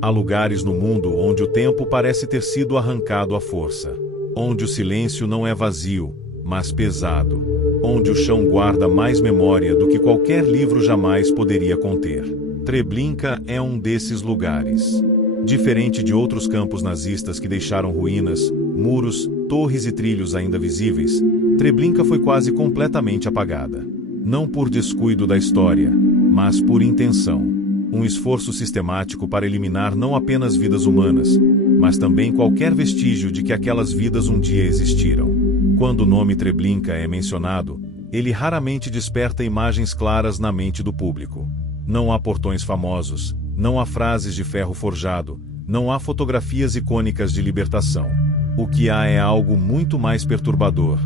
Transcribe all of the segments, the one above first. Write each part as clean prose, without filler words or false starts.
Há lugares no mundo onde o tempo parece ter sido arrancado à força. Onde o silêncio não é vazio, mas pesado. Onde o chão guarda mais memória do que qualquer livro jamais poderia conter. Treblinka é um desses lugares. Diferente de outros campos nazistas que deixaram ruínas, muros, torres e trilhos ainda visíveis, Treblinka foi quase completamente apagada. Não por descuido da história, mas por intenção. Um esforço sistemático para eliminar não apenas vidas humanas, mas também qualquer vestígio de que aquelas vidas um dia existiram. Quando o nome Treblinka é mencionado, ele raramente desperta imagens claras na mente do público. Não há portões famosos, não há frases de ferro forjado, não há fotografias icônicas de libertação. O que há é algo muito mais perturbador: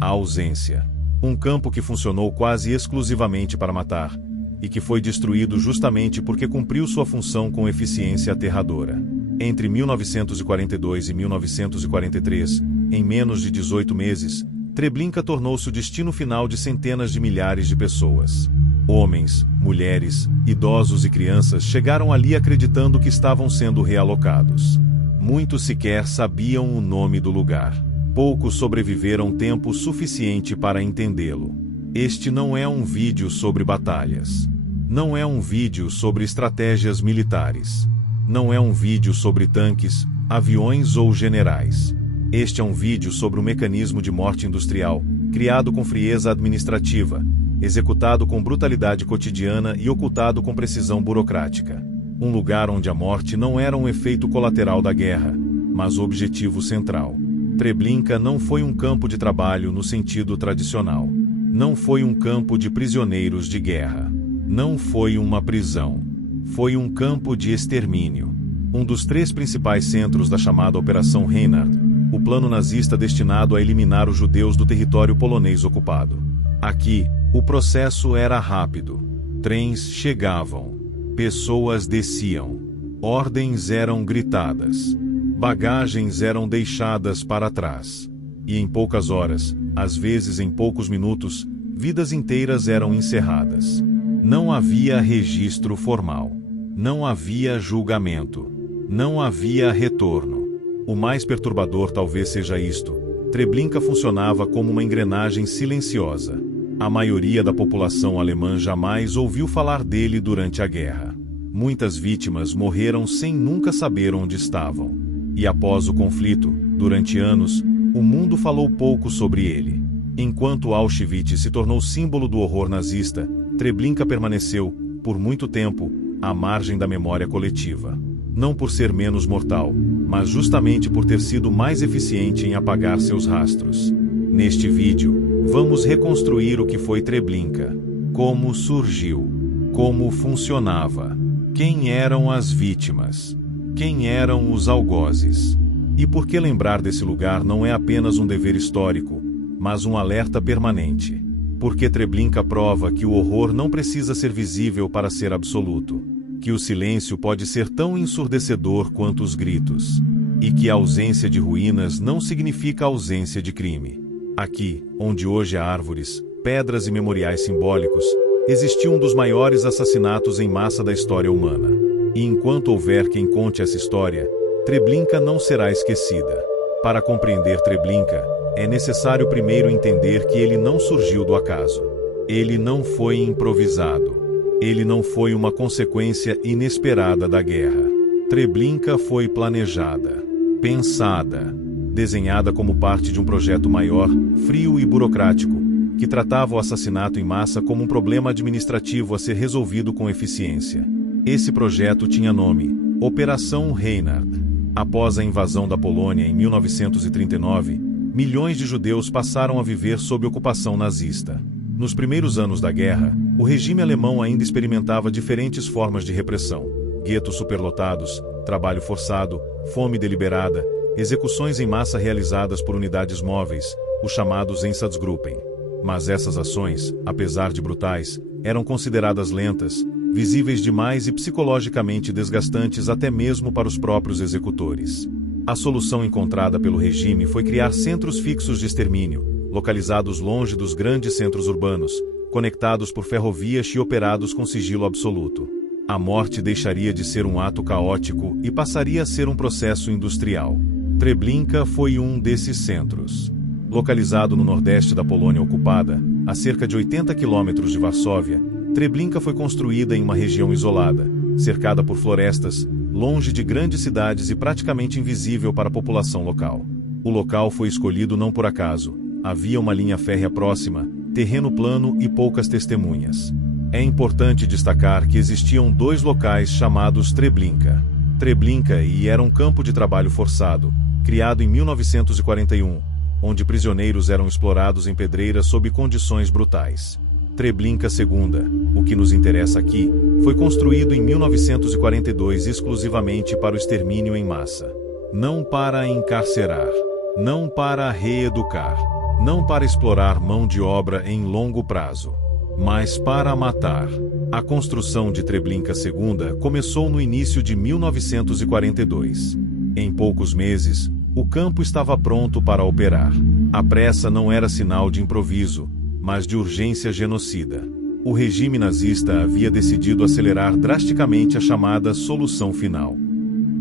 a ausência. Um campo que funcionou quase exclusivamente para matar, e que foi destruído justamente porque cumpriu sua função com eficiência aterradora. Entre 1942 e 1943, em menos de 18 meses, Treblinka tornou-se o destino final de centenas de milhares de pessoas. Homens, mulheres, idosos e crianças chegaram ali acreditando que estavam sendo realocados. Muitos sequer sabiam o nome do lugar. Poucos sobreviveram tempo suficiente para entendê-lo. Este não é um vídeo sobre batalhas. Não é um vídeo sobre estratégias militares. Não é um vídeo sobre tanques, aviões ou generais. Este é um vídeo sobre um mecanismo de morte industrial, criado com frieza administrativa, executado com brutalidade cotidiana e ocultado com precisão burocrática. Um lugar onde a morte não era um efeito colateral da guerra, mas o objetivo central. Treblinka não foi um campo de trabalho no sentido tradicional. Não foi um campo de prisioneiros de guerra. Não foi uma prisão. Foi um campo de extermínio. Um dos 3 principais centros da chamada Operação Reinhard, o plano nazista destinado a eliminar os judeus do território polonês ocupado. Aqui, o processo era rápido. Trens chegavam. Pessoas desciam. Ordens eram gritadas. Bagagens eram deixadas para trás. E em poucas horas, às vezes em poucos minutos, vidas inteiras eram encerradas. Não havia registro formal. Não havia julgamento. Não havia retorno. O mais perturbador talvez seja isto: Treblinka funcionava como uma engrenagem silenciosa. A maioria da população alemã jamais ouviu falar dele durante a guerra. Muitas vítimas morreram sem nunca saber onde estavam. E após o conflito, durante anos, o mundo falou pouco sobre ele. Enquanto Auschwitz se tornou símbolo do horror nazista, Treblinka permaneceu, por muito tempo, à margem da memória coletiva. Não por ser menos mortal, mas justamente por ter sido mais eficiente em apagar seus rastros. Neste vídeo, vamos reconstruir o que foi Treblinka, como surgiu, como funcionava, quem eram as vítimas, quem eram os algozes. E por que lembrar desse lugar não é apenas um dever histórico, mas um alerta permanente. Porque Treblinka prova que o horror não precisa ser visível para ser absoluto, que o silêncio pode ser tão ensurdecedor quanto os gritos, e que a ausência de ruínas não significa ausência de crime. Aqui, onde hoje há árvores, pedras e memoriais simbólicos, existiu um dos maiores assassinatos em massa da história humana. E enquanto houver quem conte essa história, Treblinka não será esquecida. Para compreender Treblinka, é necessário primeiro entender que ele não surgiu do acaso. Ele não foi improvisado. Ele não foi uma consequência inesperada da guerra. Treblinka foi planejada, pensada, desenhada como parte de um projeto maior, frio e burocrático, que tratava o assassinato em massa como um problema administrativo a ser resolvido com eficiência. Esse projeto tinha nome: Operação Reinhard. Após a invasão da Polônia em 1939, milhões de judeus passaram a viver sob ocupação nazista. Nos primeiros anos da guerra, o regime alemão ainda experimentava diferentes formas de repressão: guetos superlotados, trabalho forçado, fome deliberada, execuções em massa realizadas por unidades móveis, os chamados Einsatzgruppen. Mas essas ações, apesar de brutais, eram consideradas lentas, visíveis demais e psicologicamente desgastantes até mesmo para os próprios executores. A solução encontrada pelo regime foi criar centros fixos de extermínio, localizados longe dos grandes centros urbanos, conectados por ferrovias e operados com sigilo absoluto. A morte deixaria de ser um ato caótico e passaria a ser um processo industrial. Treblinka foi um desses centros. Localizado no nordeste da Polônia ocupada, a cerca de 80 quilômetros de Varsóvia, Treblinka foi construída em uma região isolada, cercada por florestas, longe de grandes cidades e praticamente invisível para a população local. O local foi escolhido não por acaso. Havia uma linha férrea próxima, terreno plano e poucas testemunhas. É importante destacar que existiam dois locais chamados Treblinka. Treblinka era um campo de trabalho forçado, criado em 1941, onde prisioneiros eram explorados em pedreiras sob condições brutais. Treblinka II, o que nos interessa aqui, foi construído em 1942 exclusivamente para o extermínio em massa. Não para encarcerar, não para reeducar, não para explorar mão de obra em longo prazo, mas para matar. A construção de Treblinka II começou no início de 1942. Em poucos meses, o campo estava pronto para operar. A pressa não era sinal de improviso, mas de urgência genocida. O regime nazista havia decidido acelerar drasticamente a chamada solução final.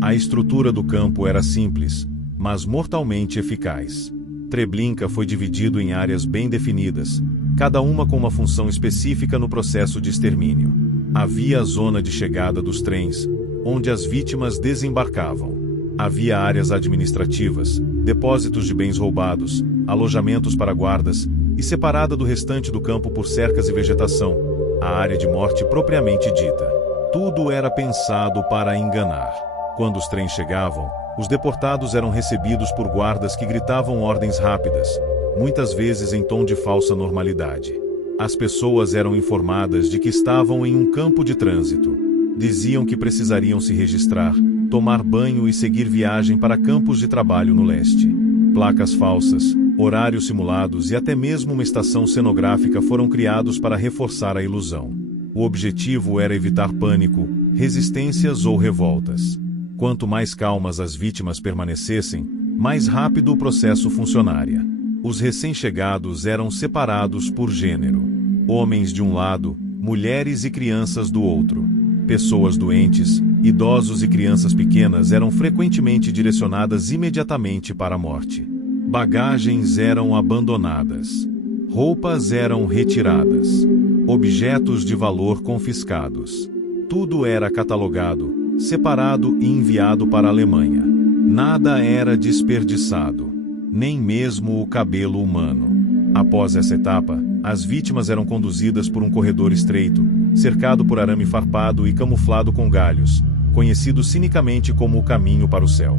A estrutura do campo era simples, mas mortalmente eficaz. Treblinka foi dividido em áreas bem definidas, cada uma com uma função específica no processo de extermínio. Havia a zona de chegada dos trens, onde as vítimas desembarcavam. Havia áreas administrativas, depósitos de bens roubados, alojamentos para guardas, e separada do restante do campo por cercas e vegetação, a área de morte propriamente dita. Tudo era pensado para enganar. Quando os trens chegavam, os deportados eram recebidos por guardas que gritavam ordens rápidas, muitas vezes em tom de falsa normalidade. As pessoas eram informadas de que estavam em um campo de trânsito. Diziam que precisariam se registrar, tomar banho e seguir viagem para campos de trabalho no leste. Placas falsas, horários simulados e até mesmo uma estação cenográfica foram criados para reforçar a ilusão. O objetivo era evitar pânico, resistências ou revoltas. Quanto mais calmas as vítimas permanecessem, mais rápido o processo funcionaria. Os recém-chegados eram separados por gênero. Homens de um lado, mulheres e crianças do outro. Pessoas doentes, idosos e crianças pequenas eram frequentemente direcionadas imediatamente para a morte. Bagagens eram abandonadas. Roupas eram retiradas. Objetos de valor confiscados. Tudo era catalogado, separado e enviado para a Alemanha. Nada era desperdiçado, nem mesmo o cabelo humano. Após essa etapa, as vítimas eram conduzidas por um corredor estreito, cercado por arame farpado e camuflado com galhos, conhecido cinicamente como o caminho para o céu.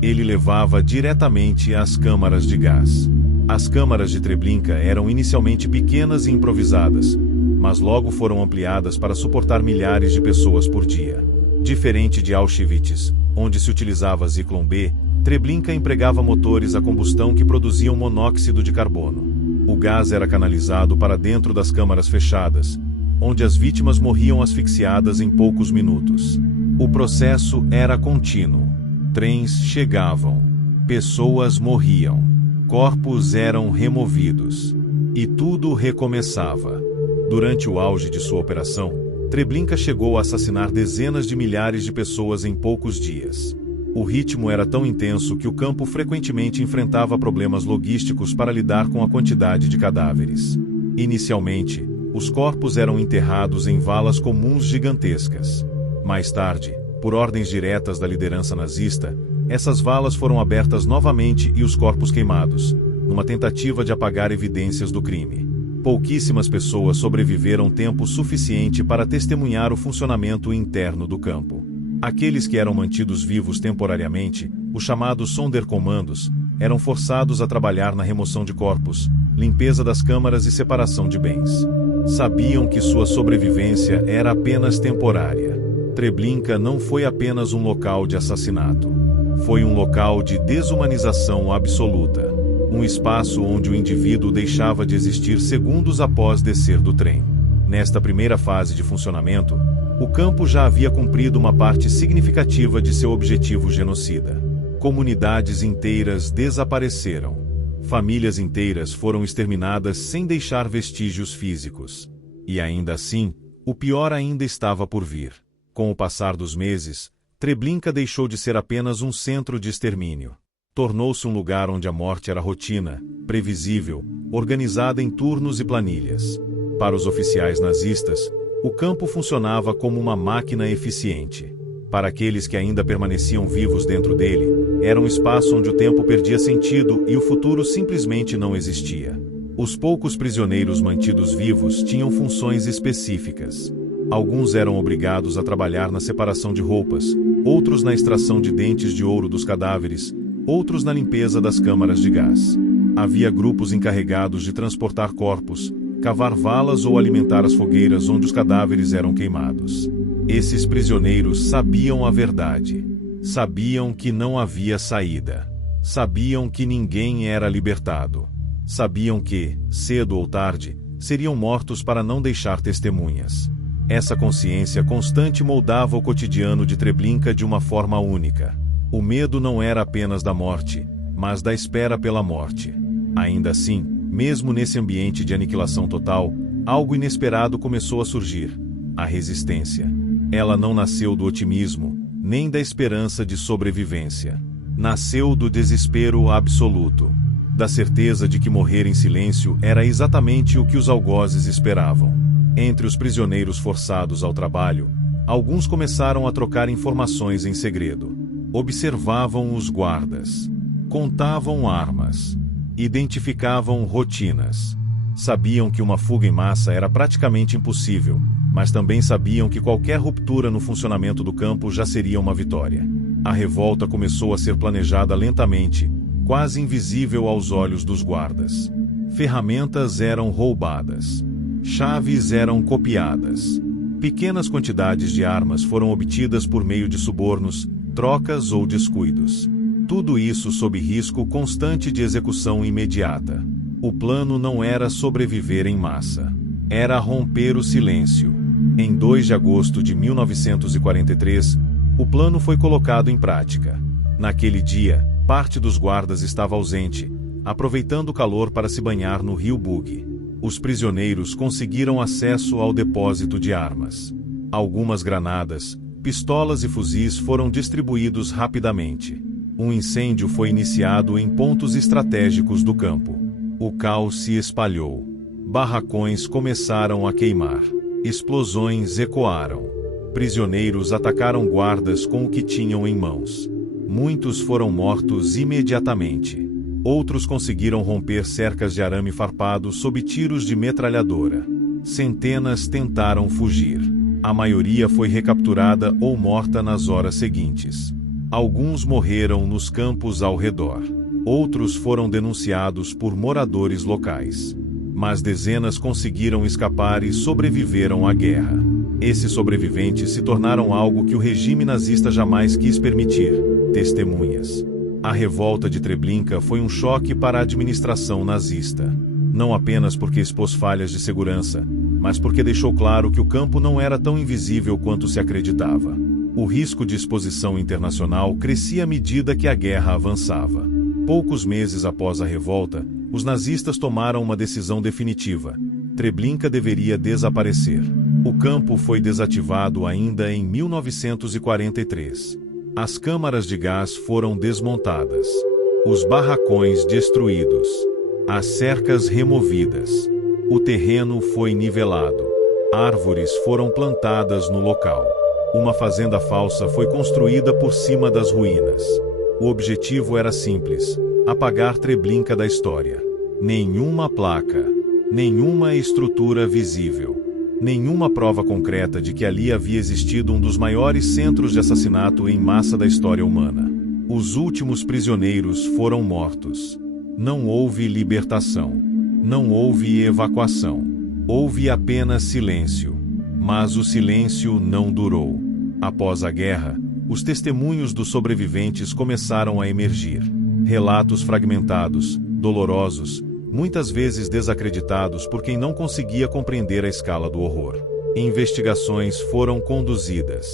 Ele levava diretamente às câmaras de gás. As câmaras de Treblinka eram inicialmente pequenas e improvisadas, mas logo foram ampliadas para suportar milhares de pessoas por dia. Diferente de Auschwitz, onde se utilizava Zyklon B, Treblinka empregava motores a combustão que produziam monóxido de carbono. O gás era canalizado para dentro das câmaras fechadas, onde as vítimas morriam asfixiadas em poucos minutos. O processo era contínuo. Trens chegavam. Pessoas morriam. Corpos eram removidos. E tudo recomeçava. Durante o auge de sua operação, Treblinka chegou a assassinar dezenas de milhares de pessoas em poucos dias. O ritmo era tão intenso que o campo frequentemente enfrentava problemas logísticos para lidar com a quantidade de cadáveres. Inicialmente, os corpos eram enterrados em valas comuns gigantescas. Mais tarde, por ordens diretas da liderança nazista, essas valas foram abertas novamente e os corpos queimados, numa tentativa de apagar evidências do crime. Pouquíssimas pessoas sobreviveram tempo suficiente para testemunhar o funcionamento interno do campo. Aqueles que eram mantidos vivos temporariamente, os chamados Sonderkommandos, eram forçados a trabalhar na remoção de corpos, limpeza das câmaras e separação de bens. Sabiam que sua sobrevivência era apenas temporária. Treblinka não foi apenas um local de assassinato. Foi um local de desumanização absoluta. Um espaço onde o indivíduo deixava de existir segundos após descer do trem. Nesta primeira fase de funcionamento, o campo já havia cumprido uma parte significativa de seu objetivo genocida. Comunidades inteiras desapareceram. Famílias inteiras foram exterminadas sem deixar vestígios físicos. E ainda assim, O pior ainda estava por vir. Com o passar dos meses, Treblinka deixou de ser apenas um centro de extermínio. Tornou-se um lugar onde a morte era rotina, previsível, organizada em turnos e planilhas. Para os oficiais nazistas, o campo funcionava como uma máquina eficiente. Para aqueles que ainda permaneciam vivos dentro dele, era um espaço onde o tempo perdia sentido e o futuro simplesmente não existia. Os poucos prisioneiros mantidos vivos tinham funções específicas. Alguns eram obrigados a trabalhar na separação de roupas, outros na extração de dentes de ouro dos cadáveres, outros na limpeza das câmaras de gás. Havia grupos encarregados de transportar corpos, cavar valas ou alimentar as fogueiras onde os cadáveres eram queimados. Esses prisioneiros sabiam a verdade. Sabiam que não havia saída. Sabiam que ninguém era libertado. Sabiam que, cedo ou tarde, seriam mortos para não deixar testemunhas. Essa consciência constante moldava o cotidiano de Treblinka de uma forma única. O medo não era apenas da morte, mas da espera pela morte. Ainda assim, mesmo nesse ambiente de aniquilação total, algo inesperado começou a surgir: a resistência. Ela não nasceu do otimismo, nem da esperança de sobrevivência. Nasceu do desespero absoluto, da certeza de que morrer em silêncio era exatamente o que os algozes esperavam. Entre os prisioneiros forçados ao trabalho, alguns começaram a trocar informações em segredo. Observavam os guardas, contavam armas, identificavam rotinas. Sabiam que uma fuga em massa era praticamente impossível, mas também sabiam que qualquer ruptura no funcionamento do campo já seria uma vitória. A revolta começou a ser planejada lentamente, quase invisível aos olhos dos guardas. Ferramentas eram roubadas. Chaves eram copiadas. Pequenas quantidades de armas foram obtidas por meio de subornos, trocas ou descuidos. Tudo isso sob risco constante de execução imediata. O plano não era sobreviver em massa. Era romper o silêncio. Em 2 de agosto de 1943, o plano foi colocado em prática. Naquele dia, parte dos guardas estava ausente, aproveitando o calor para se banhar no rio Bug. Os prisioneiros conseguiram acesso ao depósito de armas. Algumas granadas, pistolas e fuzis foram distribuídos rapidamente. Um incêndio foi iniciado em pontos estratégicos do campo. O caos se espalhou. Barracões começaram a queimar. Explosões ecoaram. Prisioneiros atacaram guardas com o que tinham em mãos. Muitos foram mortos imediatamente. Outros conseguiram romper cercas de arame farpado sob tiros de metralhadora. Centenas tentaram fugir. A maioria foi recapturada ou morta nas horas seguintes. Alguns morreram nos campos ao redor. Outros foram denunciados por moradores locais. Mas dezenas conseguiram escapar e sobreviveram à guerra. Esses sobreviventes se tornaram algo que o regime nazista jamais quis permitir: testemunhas. A revolta de Treblinka foi um choque para a administração nazista. Não apenas porque expôs falhas de segurança, mas porque deixou claro que o campo não era tão invisível quanto se acreditava. O risco de exposição internacional crescia à medida que a guerra avançava. Poucos meses após a revolta, os nazistas tomaram uma decisão definitiva: Treblinka deveria desaparecer. O campo foi desativado ainda em 1943. As câmaras de gás foram desmontadas. Os barracões destruídos. As cercas removidas. O terreno foi nivelado. Árvores foram plantadas no local. Uma fazenda falsa foi construída por cima das ruínas. O objetivo era simples: apagar Treblinka da história. Nenhuma placa, nenhuma estrutura visível, nenhuma prova concreta de que ali havia existido um dos maiores centros de assassinato em massa da história humana. Os últimos prisioneiros foram mortos. Não houve libertação. Não houve evacuação. Houve apenas silêncio. Mas o silêncio não durou. Após a guerra, os testemunhos dos sobreviventes começaram a emergir. Relatos fragmentados, dolorosos, muitas vezes desacreditados por quem não conseguia compreender a escala do horror. Investigações foram conduzidas.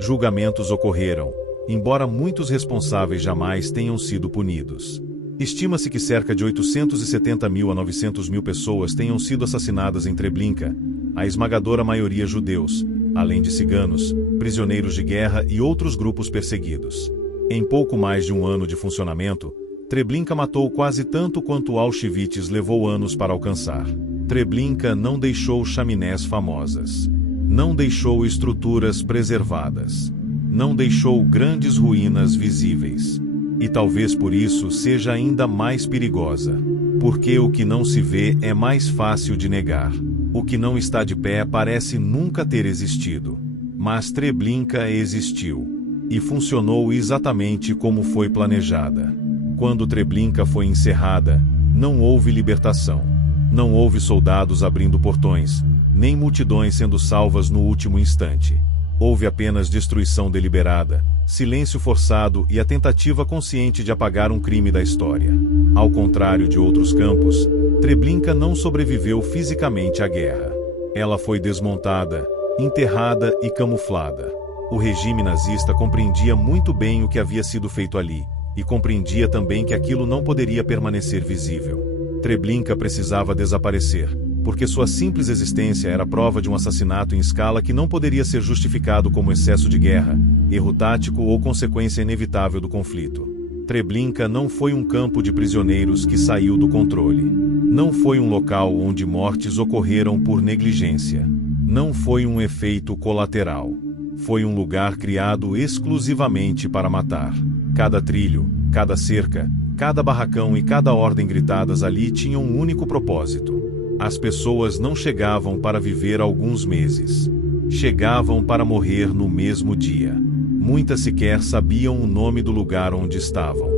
Julgamentos ocorreram, embora muitos responsáveis jamais tenham sido punidos. Estima-se que cerca de 870 mil a 900 mil pessoas tenham sido assassinadas em Treblinka, a esmagadora maioria judeus, além de ciganos, prisioneiros de guerra e outros grupos perseguidos. Em pouco mais de um ano de funcionamento, Treblinka matou quase tanto quanto Auschwitz levou anos para alcançar. Treblinka não deixou chaminés famosas. Não deixou estruturas preservadas. Não deixou grandes ruínas visíveis. E talvez por isso seja ainda mais perigosa. Porque o que não se vê é mais fácil de negar. O que não está de pé parece nunca ter existido. Mas Treblinka existiu. E funcionou exatamente como foi planejada. Quando Treblinka foi encerrada, não houve libertação. Não houve soldados abrindo portões, nem multidões sendo salvas no último instante. Houve apenas destruição deliberada, silêncio forçado e a tentativa consciente de apagar um crime da história. Ao contrário de outros campos, Treblinka não sobreviveu fisicamente à guerra. Ela foi desmontada, enterrada e camuflada. O regime nazista compreendia muito bem o que havia sido feito ali, e compreendia também que aquilo não poderia permanecer visível. Treblinka precisava desaparecer, porque sua simples existência era prova de um assassinato em escala que não poderia ser justificado como excesso de guerra, erro tático ou consequência inevitável do conflito. Treblinka não foi um campo de prisioneiros que saiu do controle. Não foi um local onde mortes ocorreram por negligência. Não foi um efeito colateral. Foi um lugar criado exclusivamente para matar. Cada trilho, cada cerca, cada barracão e cada ordem gritadas ali tinham um único propósito. As pessoas não chegavam para viver alguns meses. Chegavam para morrer no mesmo dia. Muitas sequer sabiam o nome do lugar onde estavam.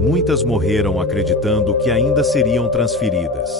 Muitas morreram acreditando que ainda seriam transferidas.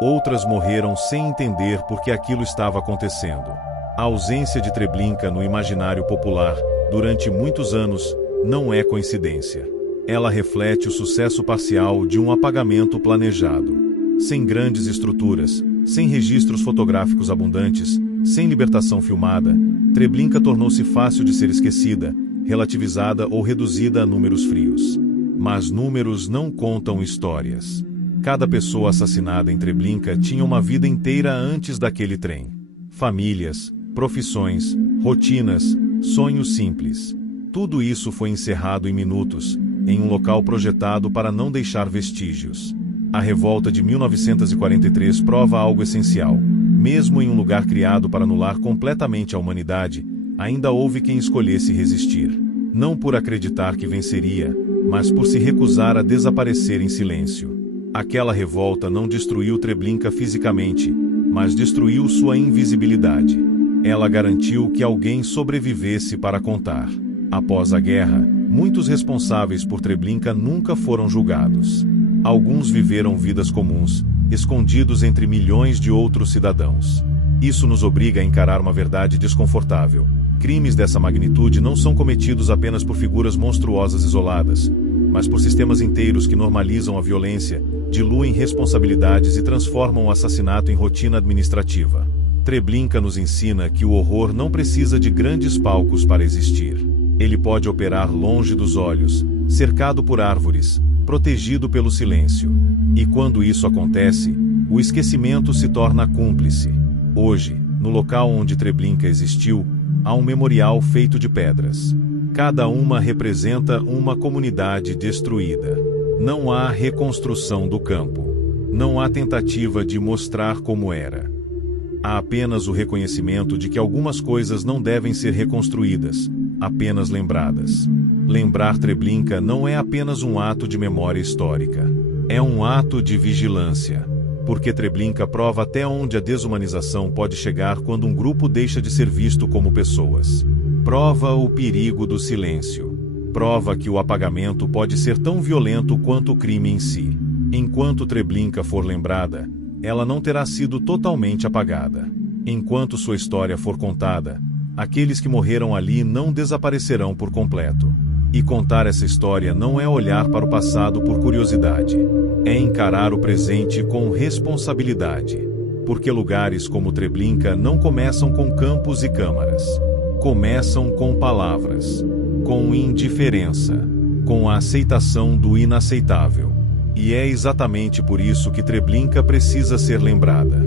Outras morreram sem entender por que aquilo estava acontecendo. A ausência de Treblinka no imaginário popular, durante muitos anos, não é coincidência. Ela reflete o sucesso parcial de um apagamento planejado. Sem grandes estruturas, sem registros fotográficos abundantes, sem libertação filmada, Treblinka tornou-se fácil de ser esquecida, relativizada ou reduzida a números frios. Mas números não contam histórias. Cada pessoa assassinada em Treblinka tinha uma vida inteira antes daquele trem. Famílias, profissões, rotinas, sonhos simples. Tudo isso foi encerrado em minutos, em um local projetado para não deixar vestígios. A revolta de 1943 prova algo essencial. Mesmo em um lugar criado para anular completamente a humanidade, ainda houve quem escolhesse resistir. Não por acreditar que venceria, mas por se recusar a desaparecer em silêncio. Aquela revolta não destruiu Treblinka fisicamente, mas destruiu sua invisibilidade. Ela garantiu que alguém sobrevivesse para contar. Após a guerra, muitos responsáveis por Treblinka nunca foram julgados. Alguns viveram vidas comuns, escondidos entre milhões de outros cidadãos. Isso nos obriga a encarar uma verdade desconfortável. Crimes dessa magnitude não são cometidos apenas por figuras monstruosas isoladas, mas por sistemas inteiros que normalizam a violência, diluem responsabilidades e transformam o assassinato em rotina administrativa. Treblinka nos ensina que o horror não precisa de grandes palcos para existir. Ele pode operar longe dos olhos, cercado por árvores, protegido pelo silêncio. E quando isso acontece, o esquecimento se torna cúmplice. Hoje, no local onde Treblinka existiu, há um memorial feito de pedras. Cada uma representa uma comunidade destruída. Não há reconstrução do campo. Não há tentativa de mostrar como era. Há apenas o reconhecimento de que algumas coisas não devem ser reconstruídas, apenas lembradas. Lembrar Treblinka não é apenas um ato de memória histórica. É um ato de vigilância. Porque Treblinka prova até onde a desumanização pode chegar quando um grupo deixa de ser visto como pessoas. Prova o perigo do silêncio. Prova que o apagamento pode ser tão violento quanto o crime em si. Enquanto Treblinka for lembrada, ela não terá sido totalmente apagada. Enquanto sua história for contada, aqueles que morreram ali não desaparecerão por completo. E contar essa história não é olhar para o passado por curiosidade. É encarar o presente com responsabilidade. Porque lugares como Treblinka não começam com campos e câmaras. Começam com palavras, com indiferença, com a aceitação do inaceitável. E é exatamente por isso que Treblinka precisa ser lembrada.